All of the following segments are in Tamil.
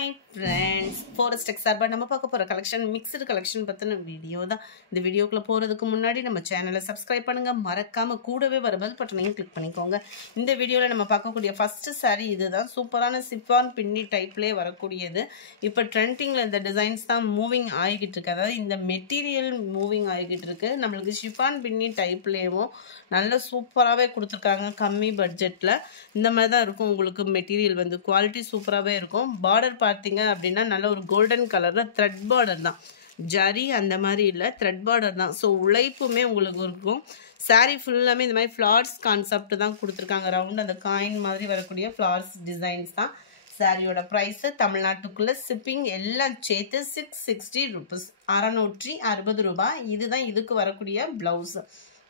Hi friends, Forest Tech சார்பா நம்ம பார்க்க போற கலெக்ஷன் மிக்ஸ்டு கலெக்ஷன் பத்தின வீடியோ தான். இந்த வீடியோக்குள்ள போறதுக்கு முன்னாடி நம்ம சேனலை சப்ஸ்கிரைப் பண்ணுங்க, மறக்காம கூடவே வர பெல் பட்டனையும் கிளிக் பண்ணிக்கோங்க. இந்த வீடியோல நம்ம பார்க்கக்கூடிய ஃபர்ஸ்ட் saree இதுதான். சூப்பரான சிஃபான் பின்னி டைப்லயே வரக்கூடியது. இப்போ ட்ரெண்டிங்ல இந்த டிசைன்ஸ் தான் மூவிங் ஆகிட்டு இருக்கு. அதாவது இந்த மெட்டீரியல் மூவிங் ஆகிட்டு இருக்கு. நம்மளுக்கு சிஃபான் பின்னி டைப்லயும் நல்ல சூப்பராகவே கொடுத்துருக்காங்க. கம்மி பட்ஜெட்ல இந்த மாதிரி தான் இருக்கும். உங்களுக்கு மெட்டீரியல் வந்து குவாலிட்டி சூப்பராகவே இருக்கும். பார்டர் பார்த்தீங்க அப்படின்னா நல்ல ஒரு கோல்டன் கலர்ல த்ரெட் பார்டர் தான், ஜரி அந்த மாதிரி இல்லை, த்ரெட் பார்டர் தான். ஸோ உழைப்புமே உங்களுக்கு இருக்கும். சாரீ ஃபுல்லாமே இந்த மாதிரி ஃப்ளார்ஸ் கான்செப்ட் தான் கொடுத்துருக்காங்க. ரவுண்ட் அந்த காயின் மாதிரி வரக்கூடிய ஃப்ளார்ஸ் டிசைன்ஸ் தான். சாரியோட ப்ரைஸு தமிழ்நாட்டுக்குள்ளே ஷிப்பிங் எல்லாம் சேர்த்து 660 rupees, 660 ரூபாய். இதுதான் இதுக்கு வரக்கூடிய ப்ளவுஸு.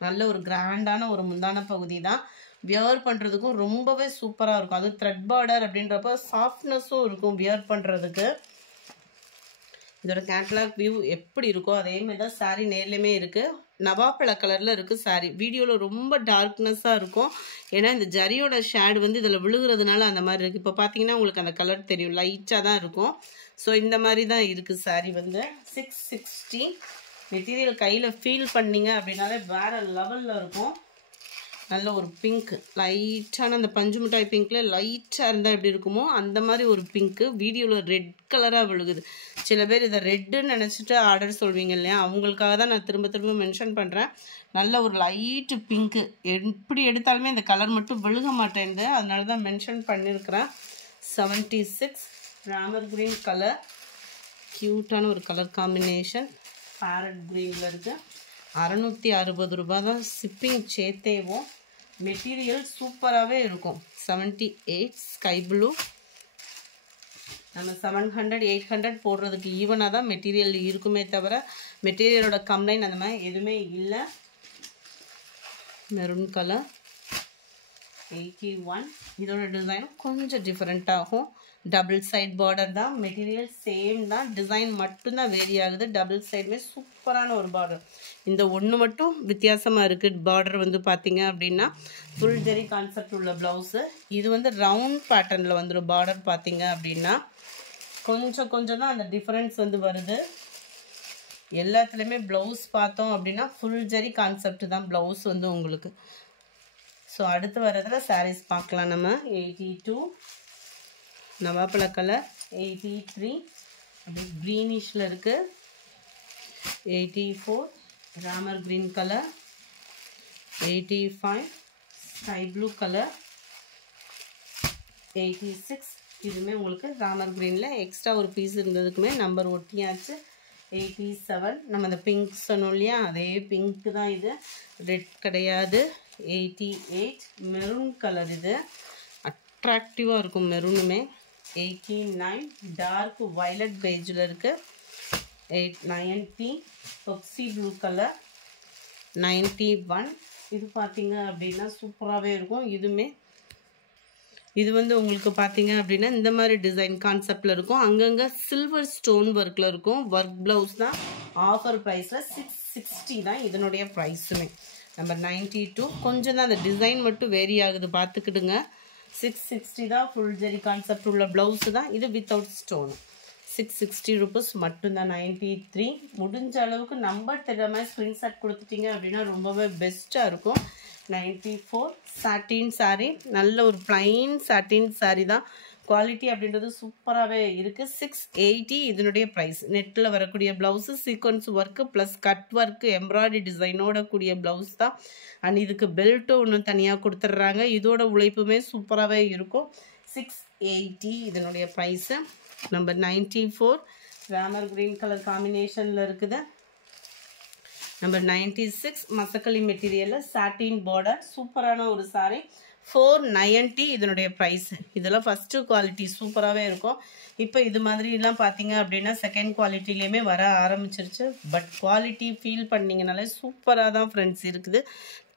நல்ல ஒரு கிராண்டான ஒரு முந்தான பகுதி தான். வியர் பண்ணுறதுக்கும் ரொம்பவே சூப்பராக இருக்கும். அது த்ரெட் பார்டர் அப்படின்றப்ப சாஃப்ட்னஸும் இருக்கும் வியர் பண்ணுறதுக்கு. இதோட கேட்லாக் வியூ எப்படி இருக்கோ அதே மாதிரி தான் சாரீ நேர்லையுமே இருக்குது. நவாப்பழ கலரில் இருக்குது சாரீ. வீடியோவில் ரொம்ப டார்க்னஸ்ஸாக இருக்கும். ஏன்னா இந்த ஜரியோட ஷேடு வந்து இதில் விழுகிறதுனால அந்த மாதிரி இருக்குது. இப்போ பார்த்தீங்கன்னா உங்களுக்கு அந்த கலர் தெரியும், லைட்டாக தான் இருக்கும். ஸோ இந்த மாதிரி தான் இருக்குது சாரீ வந்து 660. மெட்டீரியல் கையில் ஃபீல் பண்ணிங்க அப்படின்னாலே வேறு லெவலில் இருக்கும். நல்ல ஒரு பிங்க், லைட்டான அந்த பஞ்சு மிட்டாய் பிங்க்ல லைட்டாக இருந்தால் எப்படி இருக்குமோ அந்த மாதிரி ஒரு பிங்க்கு. வீடியோவில் ரெட் கலராக விழுகுது. சில பேர் இதை ரெட்டுன்னு நினச்சிட்டு ஆர்டர் சொல்வீங்க இல்லையா, அவங்களுக்காக தான் நான் திரும்ப திரும்ப மென்ஷன் பண்ணுறேன். நல்ல ஒரு லைட்டு பிங்க்கு. எப்படி எடுத்தாலுமே இந்த கலர் மட்டும் விழுக மாட்டேங்குது, அதனால தான் மென்ஷன் பண்ணியிருக்கிறேன். 76 ராமர் கிரீன் கலர், க்யூட்டான ஒரு கலர் காம்பினேஷன். பேரட் கிரீனில் இருக்குது. 660 ரூபாய் தான் ஷிப்பிங் சேர்த்தேவும். மெட்டீரியல் சூப்பராகவே இருக்கும். 78 ஸ்கை ப்ளூ. நம்ம 700 800 போடுறதுக்கு ஈவனாக தான் மெட்டீரியல் இருக்குமே தவிர மெட்டீரியலோட கம்ப்ளைண்ட் அந்த மாதிரி எதுவுமே இல்லை. Maroon colour 81. இதோட டிசைனும் கொஞ்சம் டிஃப்ரெண்ட் ஆகும். டபுள் சைட் பார்டர் தான். மெட்டீரியல் சேம் தான், டிசைன் மட்டும்தான் வேரி ஆகுது. டபுள் சைடுமே சூப்பரான ஒரு பார்டர். இந்த ஒன்று மட்டும் வித்தியாசமாக இருக்குது. பார்டர் வந்து பார்த்தீங்க அப்படின்னா ஃபுல் ஜெரி கான்செப்ட் உள்ள ப்ளவுஸு. இது வந்து ரவுண்ட் பேட்டர்னில் வந்துடும். பார்டர் பார்த்தீங்க அப்படின்னா கொஞ்சம் கொஞ்சம் தான் அந்த டிஃப்ரென்ஸ் வந்து வருது. எல்லாத்துலேயுமே ப்ளவுஸ் பார்த்தோம் அப்படின்னா ஃபுல் ஜெரி கான்செப்ட் தான் ப்ளவுஸ் வந்து உங்களுக்கு. ஸோ அடுத்து வர்றதுல சாரீஸ் பார்க்கலாம் நம்ம. 82 நவாப்பழ கலர், 83 அப்படி க்ரீனிஷில் இருக்குது. 84 Ramar green colour, 85 sky blue colour, 86 இதுவுமே உங்களுக்கு ராமர் கிரீனில் எக்ஸ்ட்ரா ஒரு பீஸ் இருந்ததுக்குமே நம்பர் ஒட்டியாச்சு. 87 நம்ம அந்த பிங்க் சொன்னோம் இல்லையா, அதே பிங்க்கு தான் இது, ரெட் கிடையாது. 88 மெரூன் கலர், இது அட்ராக்டிவாக இருக்கும் மெரூனுமே. 89 டார்க் வயலட் பேஜில் இருக்குது. 90 பெப்சி ப்ளூ கலர். 91 இது பார்த்தீங்க அப்படின்னா சூப்பராகவே இருக்கும். இது வந்து உங்களுக்கு பார்த்தீங்க அப்படின்னா இந்த மாதிரி டிசைன் கான்செப்டில் இருக்கும். அங்கங்கே சில்வர் ஸ்டோன் ஒர்க்கில் இருக்கும். ஒர்க் ப்ளவுஸ் தான். ஆஃபர் ப்ரைஸில் 660 தான் இதனுடைய ப்ரைஸுமே. நம்பர் 92 கொஞ்சம் தான் அந்த டிசைன் மட்டும் வேரி ஆகுது, பார்த்துக்கிடுங்க. 660 தான். ஃபுல் ஜெரி கான்செப்ட் உள்ள ப்ளவுஸு தான் இது, வித்தவுட் ஸ்டோன். 660 ரூபீஸ் மட்டும்தான். 93 முடிஞ்ச அளவுக்கு நம்பர் தெரியாமல் ஸ்க்ரீன்ஷாட் கொடுத்துட்டீங்க அப்படின்னா ரொம்பவே பெஸ்ட்டாக இருக்கும். 94 சாட்டின் சாரீ. நல்ல ஒரு பிளைன் சாட்டின் சாரீ தான். குவாலிட்டி அப்படின்றது சூப்பராகவே இருக்குது. 680 இதனுடைய ப்ரைஸ். நெட்டில் வரக்கூடிய blouse sequence work plus cut work embroidery டிசைனோட கூடிய ப்ளவுஸ் தான். அண்ட் இதுக்கு பெல்ட்டும் ஒன்று தனியாக கொடுத்துட்றாங்க. இதோட உழைப்புமே சூப்பராகவே இருக்கும். 680 இதனுடைய price. Number 94 Ramar green colour காம்பினேஷனில் இருக்குது. நம்பர் 96 மசக்களி மெட்டீரியலில் சாட்டின் பார்டர், சூப்பரான ஒரு சாரீ. 490 இதனுடைய ப்ரைஸு. இதெல்லாம் ஃபஸ்ட்டு குவாலிட்டி சூப்பராகவே இருக்கும். இப்போ இது மாதிரிலாம் பார்த்தீங்க அப்படின்னா செகண்ட் குவாலிட்டிலேயுமே வர ஆரம்பிச்சிருச்சு. பட் குவாலிட்டி ஃபீல் பண்ணிங்கனாலே சூப்பராக தான் ஃப்ரெண்ட்ஸ் இருக்குது.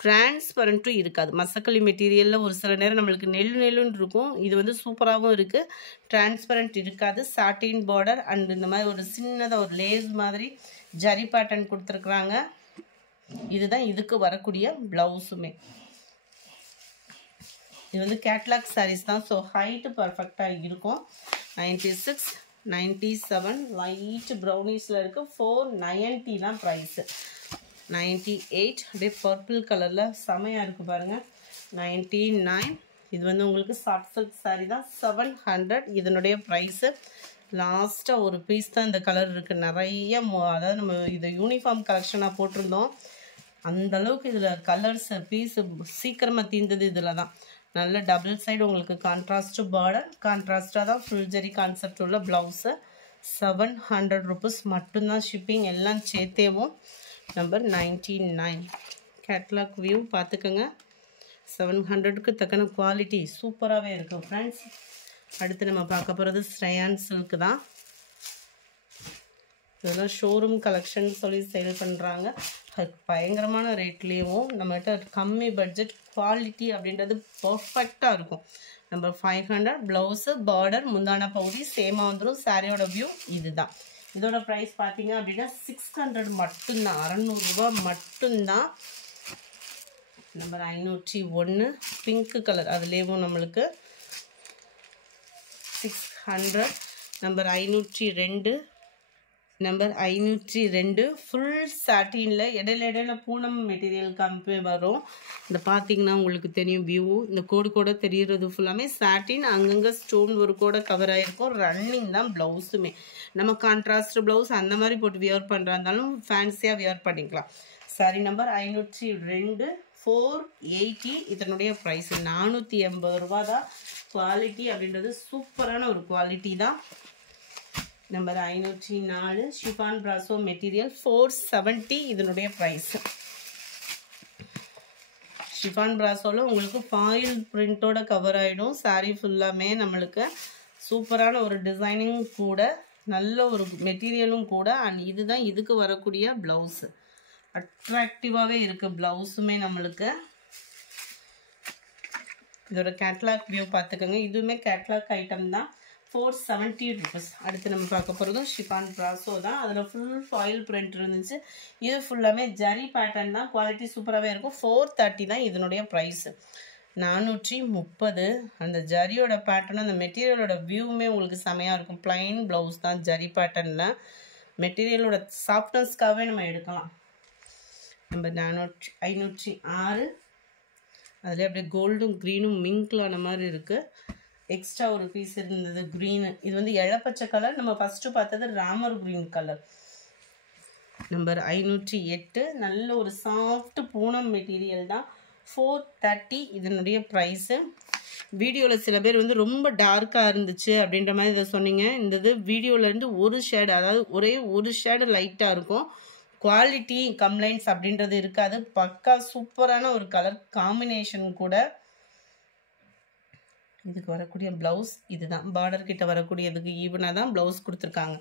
டிரான்ஸ்பரண்ட்டும் இருக்காது. மசக்களி மெட்டீரியலில் ஒரு சில நேரம் நம்மளுக்கு நெல்லுன்னு இருக்கும். இது வந்து சூப்பராகவும் இருக்குது, டிரான்ஸ்பரண்ட் இருக்காது. சாட்டின் பார்டர் அண்ட் இந்த மாதிரி ஒரு சின்னதாக ஒரு லேஸ் மாதிரி ஜரி பேட்டர்ன் கொடுத்துருக்குறாங்க. இதுதான் இதுக்கு வரக்கூடிய ப்ளவுஸுமே. இது வந்து கேட்லாக் சாரீஸ் தான். ஸோ ஹைட்டு பர்ஃபெக்டாக இருக்கும். 96, 97 லைட் ப்ரௌனிஷில் இருக்குது. 490 தான் ப்ரைஸு. 98 அப்படியே பர்பிள் கலரில் செமையாக இருக்குது பாருங்கள். 99 இது வந்து உங்களுக்கு சாஃப்ட் சில்க் சாரீ தான். 700 இதனுடைய ப்ரைஸு. லாஸ்ட்டாக ஒரு பீஸ் தான் இந்த கலர் இருக்குது. நிறைய அதாவது நம்ம இது யூனிஃபார்ம் கலெக்ஷனாக போட்டிருந்தோம். அந்தளவுக்கு இதில் கலர்ஸ் பீஸு சீக்கிரமாக தீர்ந்தது இதில் தான். நல்ல டபுள் சைடு உங்களுக்கு கான்ட்ராஸ்ட்டு பார்டர், கான்ட்ராஸ்டாக தான் ஃபுல் ஜெரி கான்செப்ட் உள்ள ப்ளவுஸு. 700 rupees மட்டும்தான் ஷிப்பிங் எல்லாம் சேர்த்தேவும். நம்பர் 99 கேட்லாக் வியூ பார்த்துக்கோங்க. 700க்கு தக்கன குவாலிட்டி சூப்பராகவே இருக்குது ஃப்ரெண்ட்ஸ். அடுத்து நம்ம பார்க்க போகிறது ஸ்ரேயான் சில்க் தான். இதெல்லாம் ஷோரூம் கலெக்ஷன் சொல்லி சேல் பண்ணுறாங்க. பயங்கரமான ரேட்லேயும் நம்மகிட்ட கம்மி பட்ஜெட் குவாலிட்டி அப்படின்றது பர்ஃபெக்டாக இருக்கும். நம்பர் 500 ப்ளவுஸு பார்டர் முந்தான பகுதி சேமாக வந்துடும். சாரியோட வியூ இதுதான். இதோட ப்ரைஸ் பார்த்தீங்க அப்படின்னா 600 மட்டும்தான். 600 ரூபா மட்டும்தான். நம்பர் 501 பிங்க் கலர் அதுலேயும் நம்மளுக்கு 600. நம்பர் 502 நம்பர் 502 ஃபுல் சாட்டினில் இடையில பூனம் மெட்டீரியல் கம்பி வரும். இந்த பார்த்தீங்கன்னா உங்களுக்கு தெரியும் வியூ. இந்த கோடு கூட தெரிகிறது ஃபுல்லாமே சாட்டின். அங்கங்கே ஸ்டோன் ஒரு கூட கவர் ஆகிருக்கும். ரன்னிங் தான் ப்ளவுஸுமே. நம்ம கான்ட்ராஸ்ட் ப்ளவுஸ் அந்த மாதிரி போட்டு வியர் பண்ணுறா இருந்தாலும் ஃபேன்சியாக வியர் பண்ணிக்கலாம். சாரி நம்பர் 502 480 இதனுடைய ப்ரைஸ் 480 ரூபா தான். குவாலிட்டி அப்படின்றது சூப்பரான ஒரு குவாலிட்டி தான். நம்பர் 504 ஷிஃபான் பிராசோ மெட்டீரியல் 470 இதனுடைய ப்ரைஸ். ஷிஃபான் பிராசோவில் உங்களுக்கு ஃபாயில் பிரிண்டோட கவர் ஆகிடும். சாரீ ஃபுல்லாமே நம்மளுக்கு சூப்பரான ஒரு டிசைனிங் கூட, நல்ல ஒரு மெட்டீரியலும் கூட. அண்ட் இதுதான் இதுக்கு வரக்கூடிய ப்ளவுஸு. அட்ராக்டிவாகவே இருக்குது ப்ளவுஸுமே நம்மளுக்கு. இதோட கேட்லாக் வியூ பார்த்துக்கோங்க. இதுவுமே கேட்லாக் ஐட்டம் தான். 470 rupees. அடுத்து நம்ம பார்க்க போகிறதும் ஷிஃபான் பிராசோ தான். அதில் ஃபுல் ஃபாயில் பிரிண்ட் இருந்துச்சு. இது ஃபுல்லாமே ஜரி பேட்டர்ன் தான். குவாலிட்டி சூப்பராகவே இருக்கும். 430 தான் இதனுடைய ப்ரைஸு. 430. அந்த ஜரியோட பேட்டர்ன் அந்த மெட்டீரியலோட வியூவுமே உங்களுக்கு செமையாக இருக்கும். பிளைன் ப்ளவுஸ் தான் ஜரி பேட்டர்னில். மெட்டீரியலோட சாஃப்ட்னஸ்க்காகவே நம்ம எடுக்கலாம். நம்ம 506 அதில் அப்படியே கோல்டும் க்ரீனும் மிங்க்லான மாதிரி இருக்குது. எக்ஸ்ட்ரா ஒரு பீஸ் இருந்தது க்ரீனு. இது வந்து இளப்பச்சை கலர். நம்ம ஃபஸ்ட்டு பார்த்தது ராமர் க்ரீன் கலர். நம்பர் 508 நல்ல ஒரு சாஃப்ட் பூனம் மெட்டீரியல் தான். 430 இதனுடைய ப்ரைஸு. வீடியோவில் சில பேர் வந்து ரொம்ப டார்க்காக இருந்துச்சு அப்படின்ற மாதிரி இதை சொன்னீங்க. இந்த இது வீடியோவிலேருந்து ஒரு ஷேடு, அதாவது ஒரே ஒரு ஷேடு லைட்டாக இருக்கும். குவாலிட்டி கம்ப்ளைண்ட்ஸ் அப்படின்றது இருக்காது. பக்கா சூப்பரான ஒரு கலர் காம்பினேஷன் கூட. இதுக்கு வரக்கூடிய ப்ளவுஸ் இதுதான். பார்டர் கிட்ட வரக்கூடியதுக்கு ஈவனாக தான் ப்ளவுஸ் கொடுத்துருக்காங்க.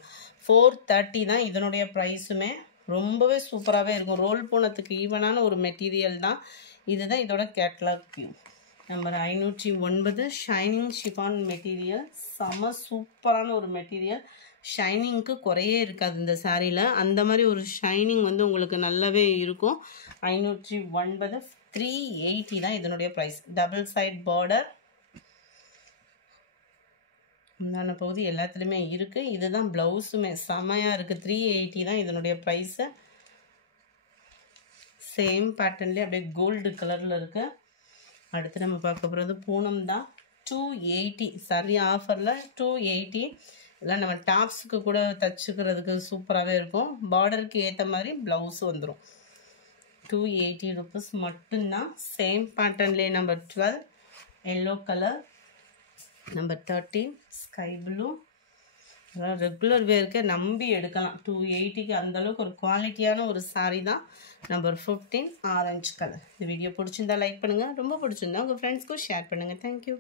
430 தான் இதனுடைய ப்ரைஸுமே. ரொம்பவே சூப்பராகவே இருக்கும். ரோல் போனதுக்கு ஈவனான ஒரு மெட்டீரியல் தான். இதுதான் இதோட catalogue view. Number 509 shining chiffon material. செம சூப்பரான ஒரு மெட்டீரியல். ஷைனிங்க்கு குறையே இருக்காது இந்த சாரியில். அந்த மாதிரி ஒரு ஷைனிங் வந்து உங்களுக்கு நல்லாவே இருக்கும். 509 380 தான் இதனுடைய ப்ரைஸ். டபுள் சைட் பார்டர் முந்தான பகுதி எல்லாத்துலேயுமே இருக்குது. இதுதான் ப்ளவுஸுமே செமையாக இருக்குது. 380 தான் இதனுடைய ப்ரைஸு. சேம் பேட்டர்ன்லேயே அப்படியே கோல்டு கலரில் இருக்குது. அடுத்து நம்ம பார்க்க போகிறது பூனம் தான். 280 சரி ஆஃபரில் 280. இதெல்லாம் நம்ம டாப்ஸுக்கு கூட தச்சுக்கிறதுக்கு சூப்பராகவே இருக்கும். பார்டருக்கு ஏற்ற மாதிரி ப்ளவுஸு வந்துடும். 280 rupees மட்டும்தான். சேம் பேட்டர்ன்லேயே number 12 yellow colour. Number 13 sky blue. அதெல்லாம் ரெகுலர் வேர்க்கே நம்பி எடுக்கலாம். 280க்கு அந்தளவுக்கு ஒரு குவாலிட்டியான ஒரு சாரீ தான். Number 15 orange colour. இந்த வீடியோ பிடிச்சிருந்தா லைக் பண்ணுங்கள். ரொம்ப பிடிச்சிருந்தா உங்கள் ஃப்ரெண்ட்ஸ்க்கும் ஷேர் பண்ணுங்கள். தேங்க்யூ.